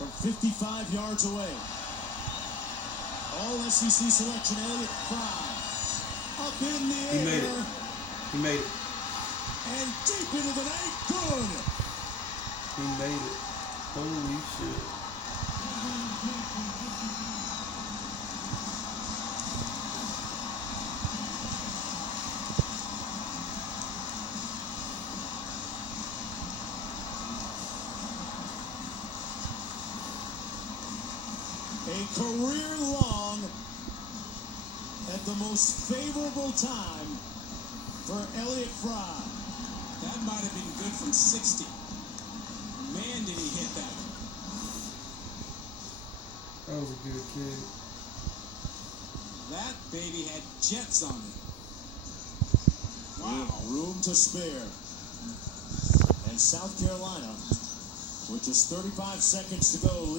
from 55 yards away. All SEC selection, Elliott Fry. Up in the air. He made it. He made it. And deep into the night. Good. He made it. Holy shit. A career long at the most favorable time for Elliott Fry. That might have been good from 60. Man, did he hit that. That was a good kid. That baby had jets on it. Wow. Room to spare. And South Carolina, with just 35 seconds to go,